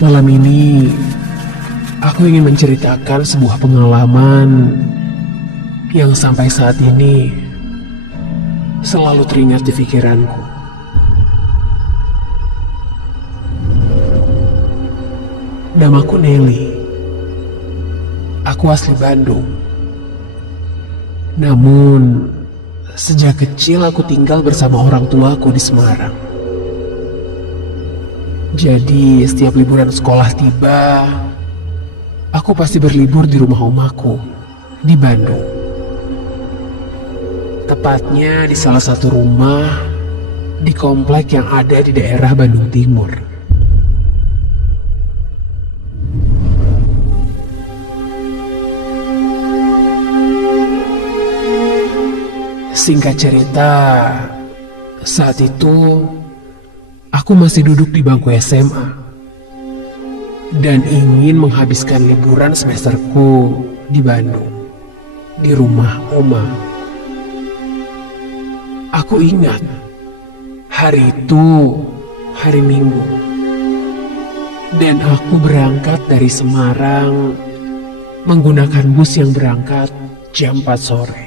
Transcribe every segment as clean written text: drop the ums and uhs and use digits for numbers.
Malam ini, aku ingin menceritakan sebuah pengalaman yang sampai saat ini selalu teringat di pikiranku. Namaku Nelly. Aku asli Bandung. Namun, sejak kecil aku tinggal bersama orang tuaku di Semarang. Jadi, setiap liburan sekolah tiba, aku pasti berlibur di rumah omaku di Bandung. Tepatnya di salah satu rumah di komplek yang ada di daerah Bandung Timur. Singkat cerita, saat itu aku masih duduk di bangku SMA dan ingin menghabiskan liburan semesterku di Bandung, di rumah oma. Aku ingat, hari itu hari Minggu, dan aku berangkat dari Semarang menggunakan bus yang berangkat jam 4 sore.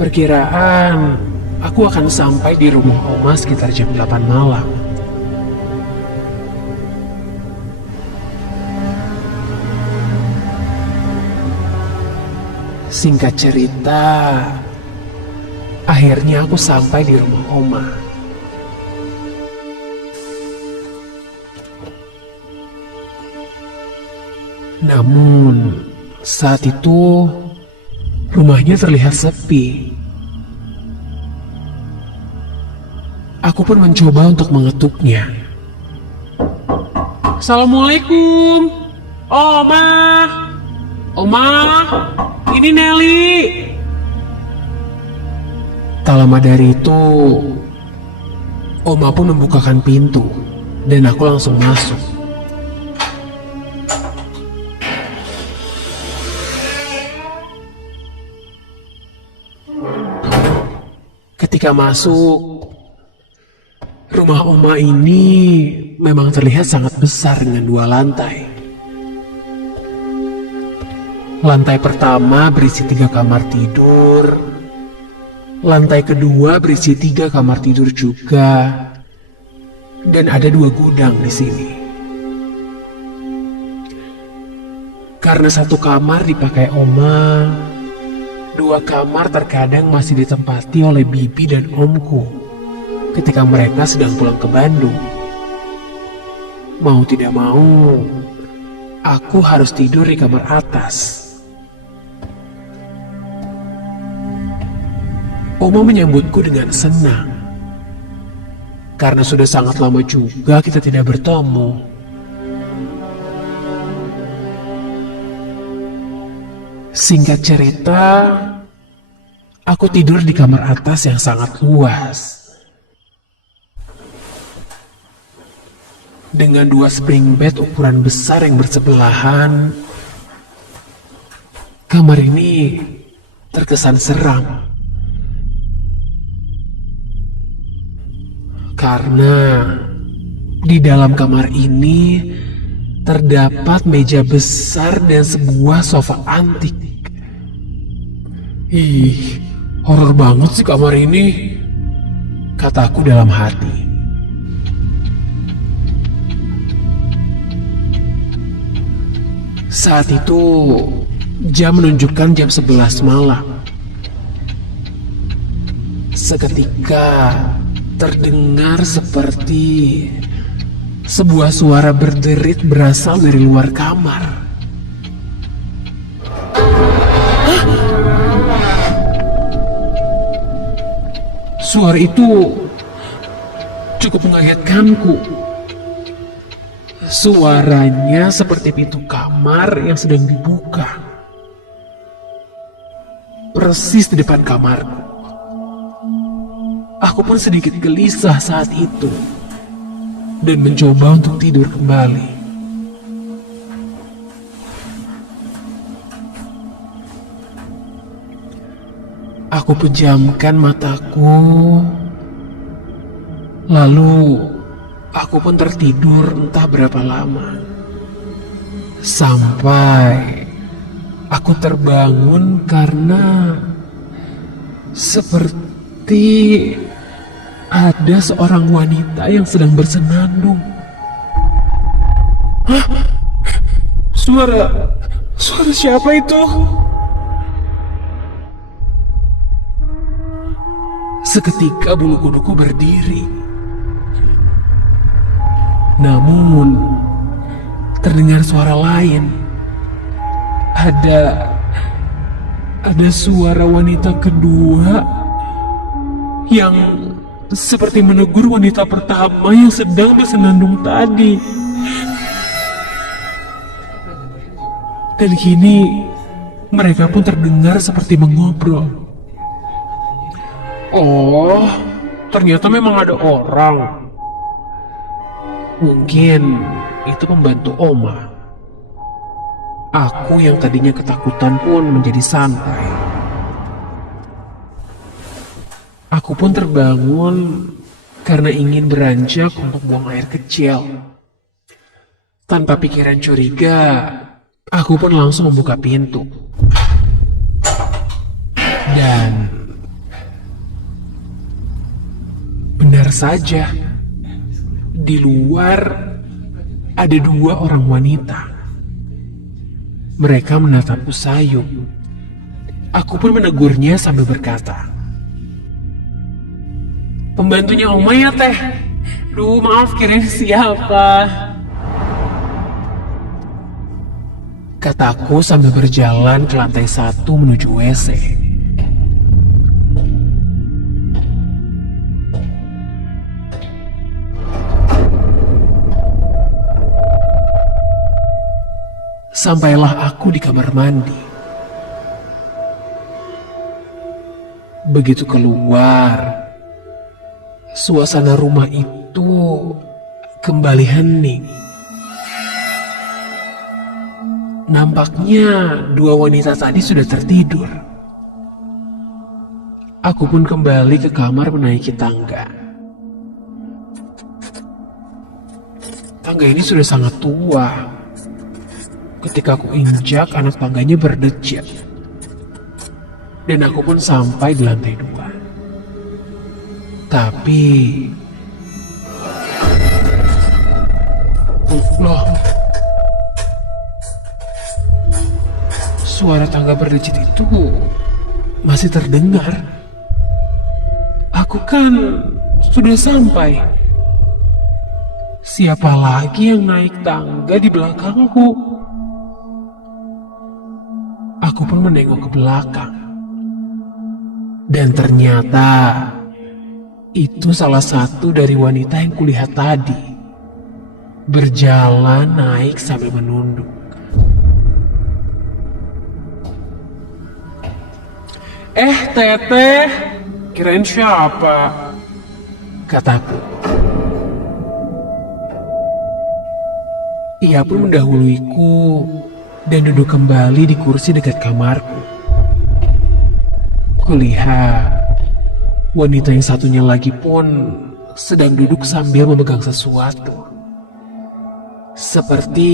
Perkiraan aku akan sampai di rumah oma sekitar jam 8 malam. Singkat cerita, akhirnya aku sampai di rumah oma. Namun, saat itu rumahnya terlihat sepi. Aku pun mencoba untuk mengetuknya. Assalamualaikum, Oma. Oma, ini Nelly. Tak lama dari itu, Oma pun membukakan pintu dan aku langsung masuk. Ketika masuk, rumah oma ini memang terlihat sangat besar dengan 2 lantai. Lantai pertama berisi 3 kamar tidur. Lantai kedua berisi 3 kamar tidur juga. Dan ada 2 gudang di sini. Karena 1 kamar dipakai oma, 2 kamar terkadang masih ditempati oleh bibi dan omku ketika mereka sedang pulang ke Bandung. Mau tidak mau, aku harus tidur di kamar atas. Oma menyambutku dengan senang, karena sudah sangat lama juga kita tidak bertemu. Singkat cerita, aku tidur di kamar atas yang sangat luas. Dengan 2 spring bed ukuran besar yang bersebelahan, kamar ini terkesan seram. Karena di dalam kamar ini terdapat meja besar dan sebuah sofa antik. Ih, horor banget sih kamar ini, kataku dalam hati. Saat itu, jam menunjukkan jam 11 malam. Seketika, terdengar seperti sebuah suara berderit berasal dari luar kamar. Hah? Suara itu cukup mengagetkanku. Suaranya seperti pintu kamar yang sedang dibuka, persis di depan kamarku. Aku pun sedikit gelisah saat itu dan mencoba untuk tidur kembali. Aku pejamkan mataku, lalu aku pun tertidur entah berapa lama. Sampai aku terbangun karena seperti ada seorang wanita yang sedang bersenandung. Hah? Suara siapa itu? Seketika bulu kuduku berdiri. Namun, terdengar suara lain. Ada suara wanita kedua yang seperti menegur wanita pertama yang sedang bersenandung tadi. Dan kini mereka pun terdengar seperti mengobrol. Oh, ternyata memang ada orang. Mungkin itu pembantu Oma. Aku yang tadinya ketakutan pun menjadi santai. Aku pun terbangun karena ingin beranjak untuk buang air kecil. Tanpa pikiran curiga, aku pun langsung membuka pintu. Dan benar saja, di luar ada dua orang wanita. Mereka menatapku sayu. Aku pun menegurnya sambil berkata, "Pembantunya Oma ya teh? Duh maaf, kirain siapa?" Kataku sambil berjalan ke lantai 1 menuju WC. Sampailah aku di kamar mandi. Begitu keluar, suasana rumah itu kembali hening. Nampaknya dua wanita tadi sudah tertidur. Aku pun kembali ke kamar menaiki tangga. Tangga ini sudah sangat tua. Ketika aku injak, anak tangganya berdecit. Dan aku pun sampai di lantai 2. Tapi... loh, suara tangga berdecit itu masih terdengar. Aku kan sudah sampai. Siapa lagi yang naik tangga di belakangku? Aku pun menengok ke belakang. Dan ternyata itu salah satu dari wanita yang kulihat tadi. Berjalan naik sambil menunduk. Teteh, kirain siapa? Kataku. Ia pun mendahuluiku dan duduk kembali di kursi dekat kamarku. Kulihat wanita yang satunya lagi pun sedang duduk sambil memegang sesuatu. Seperti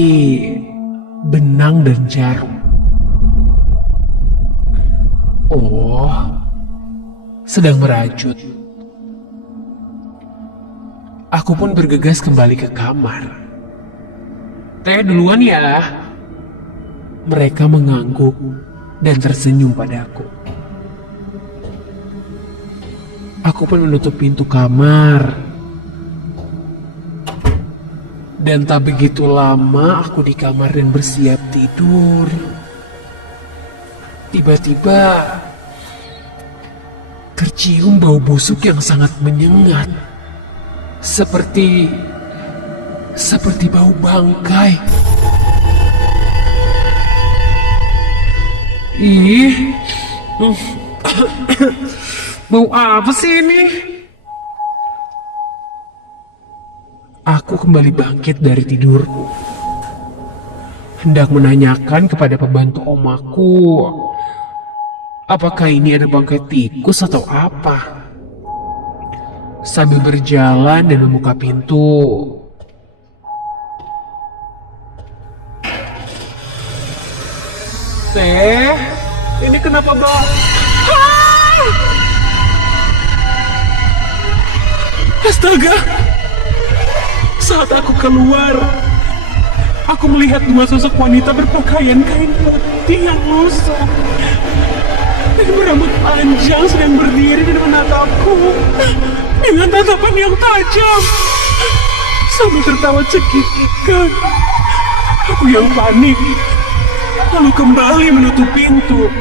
benang dan jarum. Oh, sedang merajut. Aku pun bergegas kembali ke kamar. Teh duluan ya. Mereka mengangguk dan tersenyum padaku. Aku pun menutup pintu kamar. Dan tak begitu lama aku di kamar dan bersiap tidur. Tiba-tiba tercium bau busuk yang sangat menyengat. Seperti bau bangkai. Ih, bau apa sih ini? Aku kembali bangkit dari tidurku. Hendak menanyakan kepada pembantu omaku Apakah ini ada bangkai tikus atau apa? Sambil berjalan dan membuka pintu, Teh, ini kenapa bang? Astaga! Saat aku keluar, aku melihat dua sosok wanita berpakaian kain putih yang lusuh dan berambut panjang sedang berdiri dan menatapku dengan tatapan yang tajam sambil tertawa cekikikan. Aku yang panik, lalu kembali menutup pintu.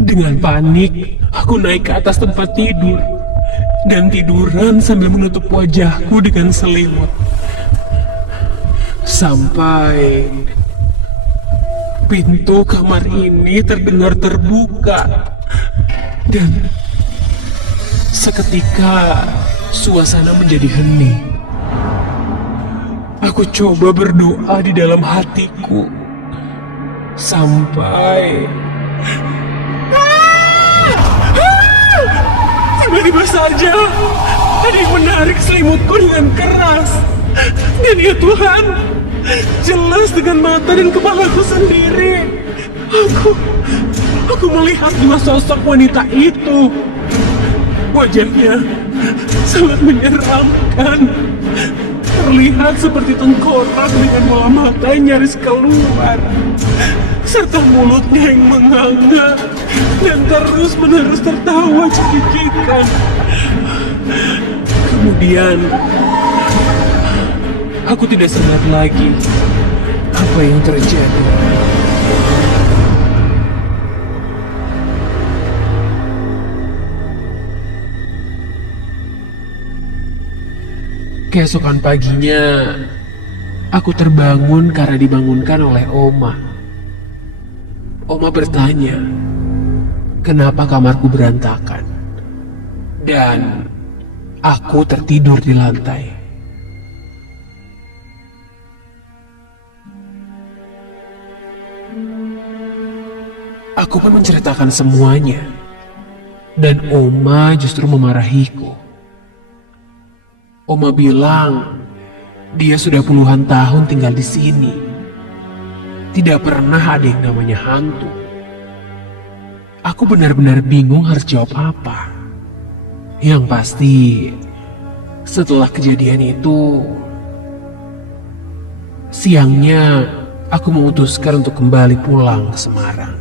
Dengan panik, aku naik ke atas tempat tidur dan tiduran sambil menutup wajahku dengan selimut. Sampai pintu kamar ini terdengar terbuka dan seketika suasana menjadi hening. Aku coba berdoa di dalam hatiku sampai tiba-tiba saja ada yang menarik selimutku dengan keras. Dan ya Tuhan, jelas dengan mata dan kepalaku sendiri, aku melihat dua sosok wanita itu. Wajahnya sangat menyeramkan, terlihat seperti tengkorak dengan bola mata yang nyaris keluar, serta mulutnya yang menganga dan terus-menerus tertawa cekikikan. Kemudian aku tidak sadar lagi apa yang terjadi. Keesokan paginya, aku terbangun karena dibangunkan oleh Oma. Oma bertanya, kenapa kamarku berantakan? Dan aku tertidur di lantai. Aku pun menceritakan semuanya, dan Oma justru memarahiku. Oma bilang dia sudah puluhan tahun tinggal di sini. Tidak pernah ada yang namanya hantu. Aku benar-benar bingung harus jawab apa. Yang pasti, setelah kejadian itu, siangnya aku memutuskan untuk kembali pulang ke Semarang.